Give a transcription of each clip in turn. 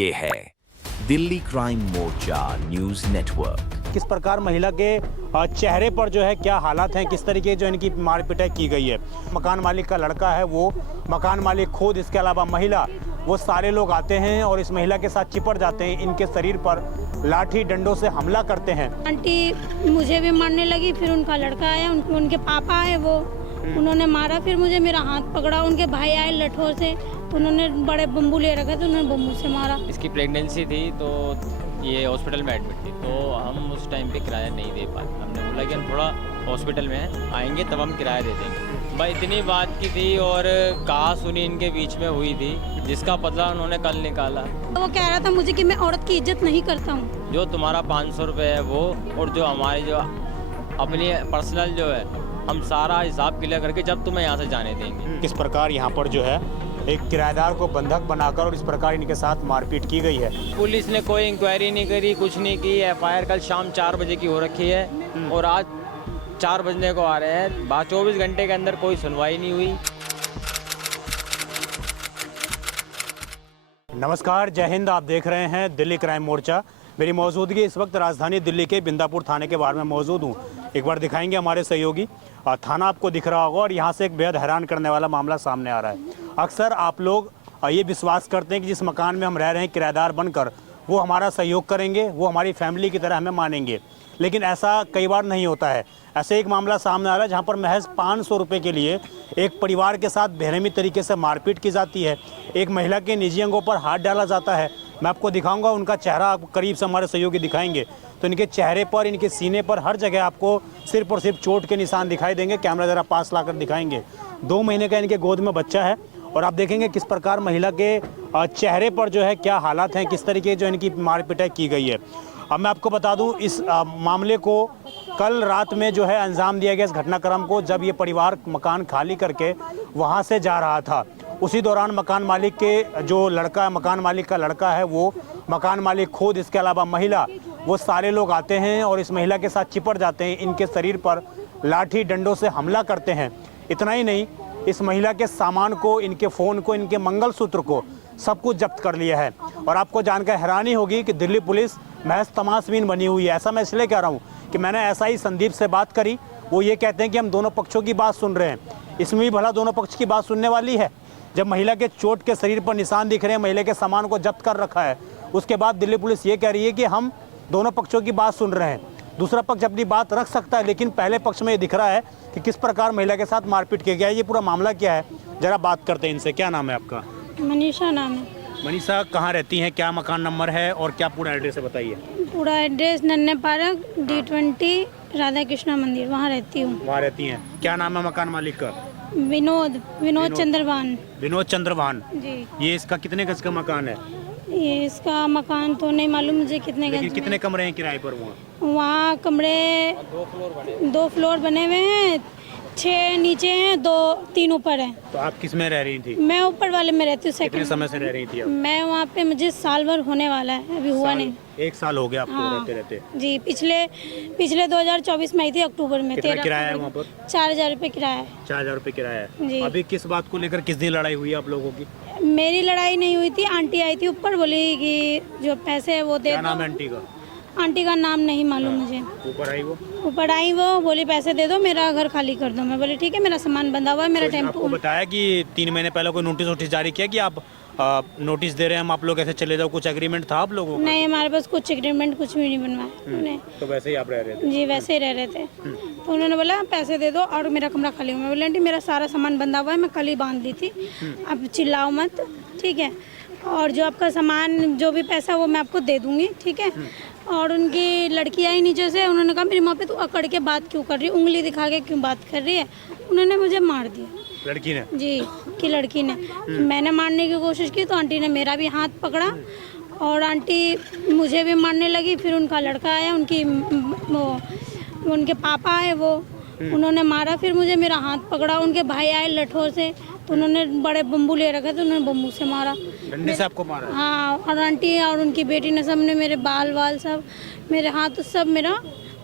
ये है दिल्ली क्राइम मोर्चा news network. किस प्रकार महिला के चेहरे पर जो है क्या हालात हैं, किस तरीके जो इनकी मार पिटाई की गई है। मकान मालिक का लड़का है वो, मकान मालिक खुद, इसके अलावा महिला, वो सारे लोग आते हैं और इस महिला के साथ चिपट जाते हैं, इनके शरीर पर लाठी डंडों से हमला करते हैं। आंटी मुझे भी मारने लगी, फिर उनका लड़का आया, उनके पापा आए, वो उन्होंने मारा, फिर मुझे मेरा हाथ पकड़ा, उनके भाई आए लठोर से, उन्होंने बड़े बम्बू ले रखे थे, उन्होंने बम्बू से मारा। इसकी प्रेगनेंसी थी तो ये हॉस्पिटल में एडमिट थी, तो हम उस टाइम पे किराया नहीं दे पाए। हमने बोला कि हम थोड़ा हॉस्पिटल में आएंगे तब हम किराया दे देंगे। भाई इतनी बात की थी और कहा सुनी इनके बीच में हुई थी, जिसका बदला उन्होंने कल निकाला। वो कह रहा था मुझे कि मैं औरत की इज्जत नहीं करता हूँ। जो तुम्हारा 500 रुपये है वो, और जो हमारी जो अपनी पर्सनल जो है, हम सारा हिसाब क्लियर करके जब तुम्हें यहाँ से जाने देंगे। किस प्रकार यहाँ पर जो है एक किराएदार को बंधक बनाकर और इस प्रकार इनके साथ मारपीट की गई है। पुलिस ने कोई इंक्वायरी नहीं करी, कुछ नहीं की। एफआईआर कल शाम 4 बजे की हो रखी है और आज 4 बजने को आ रहे हैं। 24 घंटे के अंदर कोई सुनवाई नहीं हुई। नमस्कार, जय हिंद। आप देख रहे हैं दिल्ली क्राइम मोर्चा। मेरी मौजूदगी इस वक्त राजधानी दिल्ली के बिंदापुर थाने के बाहर में मौजूद हूँ। एक बार दिखाएंगे हमारे सहयोगी। थाना आपको दिख रहा होगा और यहाँ से एक बेहद हैरान करने वाला मामला सामने आ रहा है। अक्सर आप लोग ये विश्वास करते हैं कि जिस मकान में हम रह रहे हैं किराएदार बनकर, वो हमारा सहयोग करेंगे, वो हमारी फैमिली की तरह हमें मानेंगे, लेकिन ऐसा कई बार नहीं होता है। ऐसे एक मामला सामने आ रहा है जहाँ पर महज 500 रुपये के लिए एक परिवार के साथ बेरहमी तरीके से मारपीट की जाती है। एक महिला के निजी अंगों पर हाथ डाला जाता है। मैं आपको दिखाऊंगा, उनका चेहरा आपको करीब से हमारे सहयोगी दिखाएंगे तो इनके चेहरे पर, इनके सीने पर, हर जगह आपको सिर्फ और सिर्फ चोट के निशान दिखाई देंगे। कैमरा ज़रा पास लाकर दिखाएंगे। 2 महीने का इनके गोद में बच्चा है और आप देखेंगे किस प्रकार महिला के चेहरे पर जो है क्या हालात हैं, किस तरीके जो इनकी मार पिटाई की गई है। अब मैं आपको बता दूं, इस मामले को कल रात में जो है अंजाम दिया गया इस घटनाक्रम को, जब ये परिवार मकान खाली करके वहाँ से जा रहा था। उसी दौरान मकान मालिक के जो लड़का, मकान मालिक का लड़का है वो, मकान मालिक खुद, इसके अलावा महिला, वो सारे लोग आते हैं और इस महिला के साथ चिपट जाते हैं, इनके शरीर पर लाठी डंडों से हमला करते हैं। इतना ही नहीं, इस महिला के सामान को, इनके फ़ोन को, इनके मंगलसूत्र को, सब कुछ जब्त कर लिया है। और आपको जानकर हैरानी होगी कि दिल्ली पुलिस महज तमाशबीन बनी हुई है। ऐसा मैं इसलिए कह रहा हूँ कि मैंने ऐसा ही संदीप से बात करी। वो ये कहते हैं कि हम दोनों पक्षों की बात सुन रहे हैं। इसमें भी भला दोनों पक्ष की बात सुनने वाली है? जब महिला के चोट के शरीर पर निशान दिख रहे हैं, महिला के सामान को जब्त कर रखा है, उसके बाद दिल्ली पुलिस ये कह रही है कि हम दोनों पक्षों की बात सुन रहे हैं। दूसरा पक्ष अपनी बात रख सकता है, लेकिन पहले पक्ष में ये दिख रहा है कि किस प्रकार महिला के साथ मारपीट किया गया है। ये पूरा मामला क्या है, जरा बात करते हैं इनसे। क्या नाम है आपका? मनीषा नाम है। मनीषा, कहाँ रहती हैं, क्या मकान नंबर है और क्या पूरा एड्रेस है, बताइए। पूरा एड्रेस नन्हे पार्क D20 राधा कृष्णा मंदिर, वहाँ रहती हूँ। वहाँ रहती हैं। क्या नाम है मकान मालिक का? विनोद चंद्रभान। विनोद चंद्रभान जी। ये इसका कितने गज का मकान है? ये इसका मकान तो नहीं मालूम मुझे कितने लेकिन गज कितने कमरे हैं किराए पर वहाँ? वहाँ कमरे 2 फ्लोर बने हुए हैं, 6 नीचे हैं, 3 ऊपर हैं। तो आप किस में रह रही थी? मैं ऊपर वाले में रहती हूँ, कितने सेकंड। समय से रह रही थी आप? मैं वहाँ पे, मुझे साल भर होने वाला है, अभी हुआ नहीं। 1 साल हो गया आपको हाँ। रहते रहते? जी, पिछले 2024 में आई थी, अक्टूबर में। कितना किराया है वहाँ पर? 4000 रुपये किराया है। 4000 रुपये किराया जी। है। अभी किस बात को लेकर किस दिन लड़ाई हुई आप लोगों की? मेरी लड़ाई नहीं हुई थी, आंटी आई थी ऊपर, बोली कि जो पैसे है वो दे क्या दो। नाम है आंटी का? आंटी का नाम नहीं मालूम मुझे। ऊपर आई वो? ऊपर आई वो, बोली पैसे दे दो, मेरा घर खाली कर दो। मैं बोली ठीक है, मेरा सामान बंधा हुआ है, मेरा तो आपको टेम्पो। बताया कि 3 महीने पहले कोई नोटिस जारी किया कि आप नोटिस दे रहे हैं, हम आप लोग ऐसे चले जाओ, कुछ एग्रीमेंट था आप लोगों का? नहीं, हमारे पास कुछ एग्रीमेंट कुछ भी नहीं बनवाया उन्हें। तो वैसे ही आप रह रहे थे? जी, वैसे ही रह रहे थे। तो उन्होंने बोला पैसे दे दो और मेरा कमरा खाली हो। मैं बोली आंटी मेरा सारा सामान बंधा हुआ है, मैं कल ही बांध दी थी, अब चिल्लाओ मत, ठीक है? और जो आपका सामान, जो भी पैसा वो मैं आपको दे दूंगी, ठीक है? और उनकी लड़की आई नीचे से, उन्होंने कहा मेरी माँ पे तू अकड़ के बात क्यों कर रही है, उंगली दिखा के क्यों बात कर रही है? उन्होंने मुझे मार दिया। लड़की ने? जी, कि लड़की ने। मैंने मारने की कोशिश की तो आंटी ने मेरा भी हाथ पकड़ा और आंटी मुझे भी मारने लगी। फिर उनका लड़का आया, उनके पापा आए, वो उन्होंने मारा, फिर मुझे मेरा हाथ पकड़ा, उनके भाई आए लठोर से, तो उन्होंने बड़े बम्बू ले रखे थे, उन्होंने बम्बू से मारा। डंडे से आपको मारा? हाँ, और आंटी और उनकी बेटी ने सबने मेरे बाल सब, मेरे हाथ सब मेरा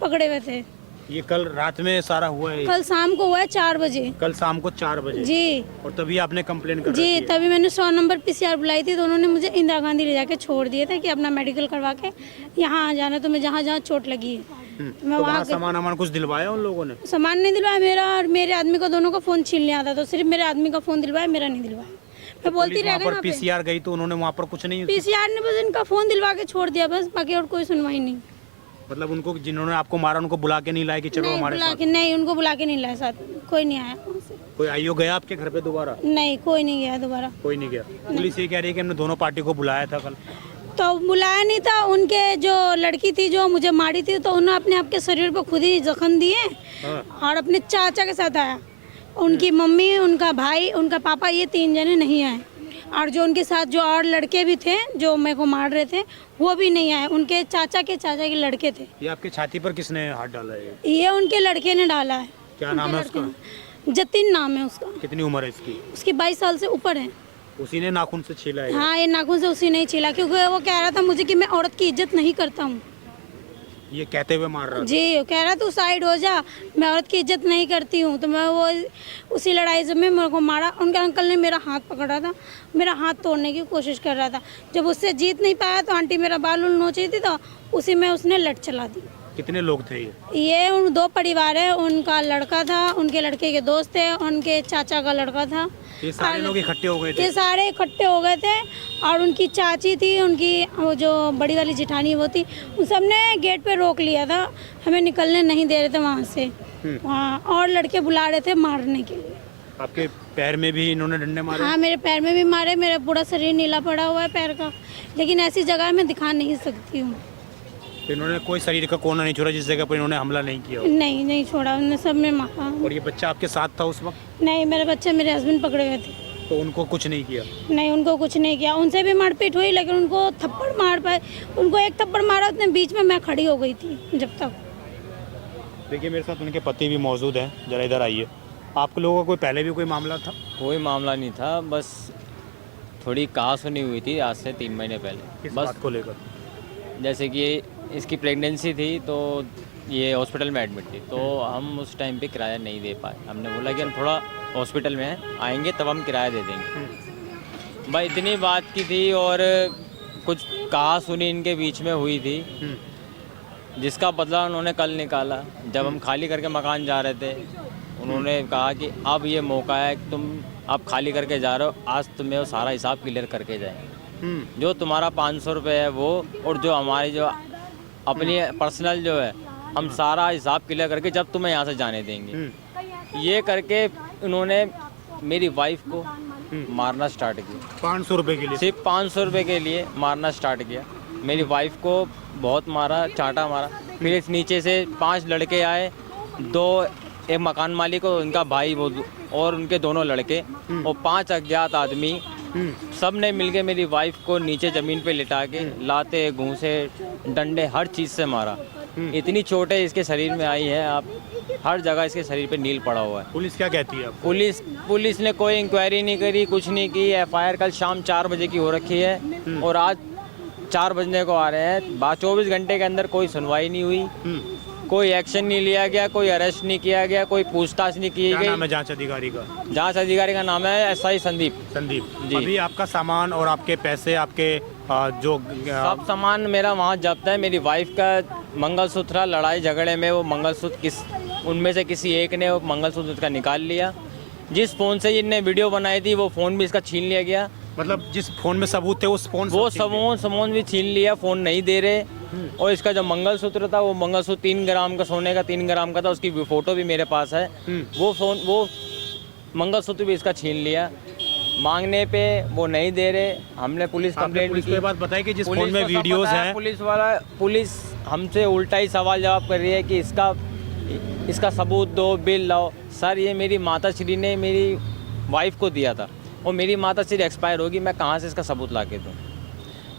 पकड़े हुए थे। ये कल रात में सारा हुआ है? कल शाम को हुआ है 4 बजे। कल शाम को 4 बजे? जी और तभी आपने कंप्लेन कर जी, रखी है? तभी मैंने 100 नंबर पीसीआर बुलाई थी तो उन्होंने मुझे इंदिरा गांधी ले जाके छोड़ दिए थे कि अपना मेडिकल करवा के यहाँ आ जाना, तो मैं जहाँ जहाँ चोट लगी है मैं तो वहाँ वहाँ सामान कुछ दिलवाया उन लोगों ने? सामान नहीं दिलवाया, मेरा और मेरे आदमी को दोनों का फ़ोन छीन लिया था, तो सिर्फ मेरे आदमी का फ़ोन दिलवाया, मेरा नहीं दिलवाया। मैं बोलती रह वहाँ गई पर ना, पीसीआर गई तो उन्होंने वहाँ पर कुछ नहीं? पीसीआर ने बस इनका फ़ोन दिलवा के छोड़ दिया बस, बाकी और कोई सुनवाई नहीं। मतलब उनको जिन्होंने आपको मारा उनको बुला के नहीं लाए कि चलो नहीं हमारे बुला साथ? के, नहीं उनको बुला के नहीं लाया साथ, कोई नहीं आया वहाँ से। कोई आईओ गया आपके घर पे दोबारा? नहीं, कोई नहीं गया दोबारा। कोई नहीं गया। पुलिस ये कह रही है कि हमने दोनों पार्टी को बुलाया था कल। तो बुलाया नहीं था, उनके जो लड़की थी जो मुझे मारी थी तो उन्होंने अपने आपके शरीर पर खुद ही जख्म दिए और अपने चाचा के साथ आया। उनकी मम्मी, उनका भाई, उनका पापा, ये 3 जने नहीं आए। और जो उनके साथ जो और लड़के भी थे जो मेरे को मार रहे थे वो भी नहीं आए, उनके चाचा के लड़के थे। ये आपके छाती पर किसने हाथ डाला है? ये उनके लड़के ने डाला है। क्या नाम है उसका? जतिन नाम है उसका। कितनी उम्र है इसकी? उसकी 22 साल से ऊपर है। उसी ने नाखून से छीला है? हाँ, ये नाखून से उसी ने छीला, क्योंकि वो कह रहा था मुझे कि मैं औरत की इज्जत नहीं करता हूँ। ये कहते हुए मार रहा था? जी, वो कह रहा तू साइड हो जा, मैं औरत की इज्जत नहीं करती हूँ। तो मैं वो उसी लड़ाई से में मेरे को मारा। उनके अंकल ने मेरा हाथ पकड़ा था, मेरा हाथ तोड़ने की कोशिश कर रहा था। जब उससे जीत नहीं पाया तो आंटी मेरा बाल उल नोच रही थी तो उसी में उसने लट चला दी। कितने लोग थे ये? ये उन 2 परिवार है, उनका लड़का था, उनके लड़के के दोस्त थे, उनके चाचा का लड़का था। ये सारे लोग इकट्ठे हो गए थे? ये सारे इकट्ठे हो गए थे और उनकी चाची थी, उनकी वो जो बड़ी वाली जिठानी वो थी, उन सब ने गेट पे रोक लिया था, हमें निकलने नहीं दे रहे थे वहाँ से। वहाँ और लड़के बुला रहे थे मारने के लिए। आपके पैर में भी इन्होंने डंडे मारे? हाँ, मेरे पैर में भी मारे, मेरा पूरा शरीर नीला पड़ा हुआ है पैर का, लेकिन ऐसी जगह मैं दिखा नहीं सकती हूँ। तो इन्होंने कोई शरीर का कोना नहीं छोड़ा जिस जगह पर इन्होंने हमला नहीं किया हो? नहीं छोड़ा, उन्होंने सब में मारा। और ये बच्चा आपके साथ था उस वक्त? नहीं, मेरे बच्चे मेरे हस्बैंड पकड़े हुए थे। तो उनको कुछ नहीं किया? नहीं, उनको कुछ नहीं किया, उनसे भी मारपीट हुई लेकिन उनको थप्पड़ मार पाए, उनको एक थप्पड़ मारा, उतने बीच में मैं खड़ी हो गई थी जब तक। देखिए मेरे साथ उनके पति भी मौजूद हैं, जरा इधर आइए। आप लोगों का कोई पहले भी कोई मामला था? कोई मामला नहीं था, बस थोड़ी कहा सुनी हुई थी आज से 3 महीने पहले। किस बस बात को लेकर? जैसे कि इसकी प्रेगनेंसी थी तो ये हॉस्पिटल में एडमिट थी, तो हम उस टाइम पे किराया नहीं दे पाए। हमने बोला कि हम थोड़ा हॉस्पिटल में हैं, आएंगे तब हम किराया दे देंगे। भाई इतनी बात की थी और कुछ कहा सुनी इनके बीच में हुई थी, जिसका बदला उन्होंने कल निकाला। जब हम खाली करके मकान जा रहे थे उन्होंने कहा कि अब ये मौका है कि तुम अब खाली करके जा रहे हो, आज तुम्हें वो सारा हिसाब क्लियर करके जाएंगे। जो तुम्हारा 500 रुपये है वो, और जो हमारी जो अपनी पर्सनल जो है, हम सारा हिसाब क्लियर करके जब तुम्हें यहाँ से जाने देंगे। ये करके उन्होंने मेरी वाइफ को मारना स्टार्ट किया। 500 रुपये के लिए? सिर्फ 500 रुपये के लिए मारना स्टार्ट किया। मेरी वाइफ को बहुत मारा, चाटा मारा। फिर इस नीचे से 5 लड़के आए, 2 एक मकान मालिक और उनका भाई वो और उनके दोनों लड़के और 5 अज्ञात आदमी, सब ने मिलके मेरी वाइफ को नीचे ज़मीन पे लिटा के लाते, घूंसे, डंडे, हर चीज़ से मारा। इतनी चोटें इसके शरीर में आई है, आप हर जगह इसके शरीर पे नील पड़ा हुआ है। पुलिस क्या कहती है अब? पुलिस ने कोई इंक्वायरी नहीं करी, कुछ नहीं की। एफआईआर कल शाम 4 बजे की हो रखी है और आज 4 बजने को आ रहे हैं। 24 घंटे के अंदर कोई सुनवाई नहीं हुई, कोई एक्शन नहीं लिया गया, कोई अरेस्ट नहीं किया गया, कोई पूछताछ नहीं की क्या गई। नाम है जांच अधिकारी का? जांच अधिकारी का नाम है एसआई संदीप संदीप जी। अभी आपका सामान और आपके पैसे, आपके जो सब सामान मेरा वहाँ जब्त है। मेरी वाइफ का मंगलसूत्र, लड़ाई झगड़े में वो मंगलसूत्र उनमें से किसी एक ने वो मंगलसूत्र उसका निकाल लिया। जिस फ़ोन से इनने वीडियो बनाई थी वो फ़ोन भी इसका छीन लिया गया। मतलब जिस फोन में सबूत थे उस फोन वो सामान भी छीन लिया, फ़ोन नहीं दे रहे। और इसका जो मंगलसूत्र था वो मंगलसूत्र 3 ग्राम का, सोने का 3 ग्राम का था, उसकी फ़ोटो भी मेरे पास है। वो मंगलसूत्र भी इसका छीन लिया। मांगने पे वो नहीं दे रहे। हमने पुलिस कंप्लेंट पुलिस को ये बात बताई कि जिस फोन में वीडियोस हैं, पुलिस हमसे उल्टा ही सवाल जवाब कर रही है कि इसका सबूत दो, बिल लाओ। सर ये मेरी माता श्री ने मेरी वाइफ को दिया था और मेरी माता श्री एक्सपायर होगी, मैं कहाँ से इसका सबूत ला के दूँ?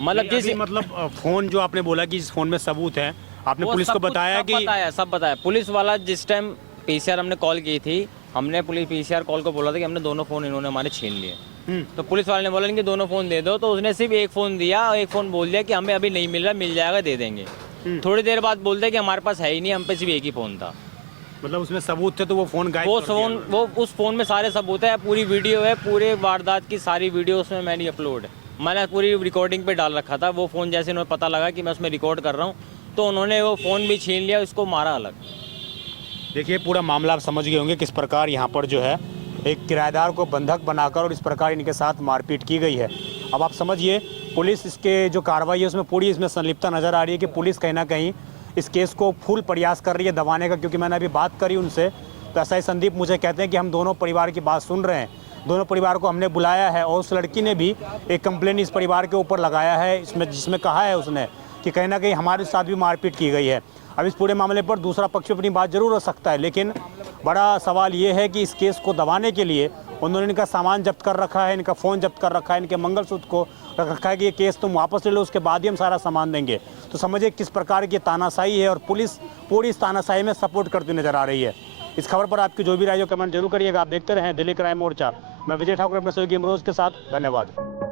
मतलब फोन जो आपने बोला कि इस फोन में सबूत है, आपने पुलिस को बताया कि? सब बताया। पुलिस वाला जिस टाइम पीसीआर हमने कॉल की थी, हमने पुलिस पीसीआर कॉल को बोला था कि हमने दोनों फ़ोन इन्होंने हमारे छीन लिए। तो पुलिस वाले ने बोला कि दोनों फ़ोन दे दो, तो उसने सिर्फ एक फ़ोन दिया और एक फ़ोन बोल दिया कि हमें अभी नहीं मिल रहा, मिल जाएगा दे देंगे। थोड़ी देर बाद बोलते कि हमारे पास है ही नहीं, हम पे सिर्फ एक ही फ़ोन था। मतलब उसमें सबूत थे तो वो फ़ोन गायब वो कर दिया फोन वो उस फ़ोन में सारे सबूत है, पूरी वीडियो है, पूरे वारदात की सारी वीडियो उसमें मैंने अपलोड है। मैंने पूरी रिकॉर्डिंग पे डाल रखा था। वो फ़ोन जैसे उन्हें पता लगा कि मैं उसमें रिकॉर्ड कर रहा हूँ तो उन्होंने वो फ़ोन भी छीन लिया, उसको मारा अलग। देखिए पूरा मामला आप समझ गए होंगे किस प्रकार यहाँ पर जो है एक किराएदार को बंधक बनाकर और इस प्रकार इनके साथ मारपीट की गई है। अब आप समझिए पुलिस इसके जो कार्रवाई है उसमें पूरी इसमें संलिप्तता नज़र आ रही है कि पुलिस कहीं ना कहीं इस केस को फुल प्रयास कर रही है दबाने का, क्योंकि मैंने अभी बात करी उनसे तो ऐसा ही संदीप मुझे कहते हैं कि हम दोनों परिवार की बात सुन रहे हैं, दोनों परिवार को हमने बुलाया है और उस लड़की ने भी एक कंप्लेन इस परिवार के ऊपर लगाया है इसमें, जिसमें कहा है उसने कि कहीं ना कहीं हमारे साथ भी मारपीट की गई है। अब इस पूरे मामले पर दूसरा पक्ष अपनी बात जरूर रख सकता है, लेकिन बड़ा सवाल ये है कि इस केस को दबाने के लिए उन्होंने इनका सामान जब्त कर रखा है, इनका फ़ोन जब्त कर रखा है, इनके मंगलसूत्र को रख रखा है कि ये केस तुम वापस ले लो, उसके बाद ही हम सारा सामान देंगे। तो समझिए किस प्रकार की तानाशाही है और पुलिस पूरी इस तानाशाही में सपोर्ट करती नजर आ रही है। इस खबर पर आपकी जो भी राय हो कमेंट जरूर करिएगा। आप देखते रहें दिल्ली क्राइम मोर्चा। मैं विजय ठाकुर अपने सहयोगी इमरोज के साथ, धन्यवाद।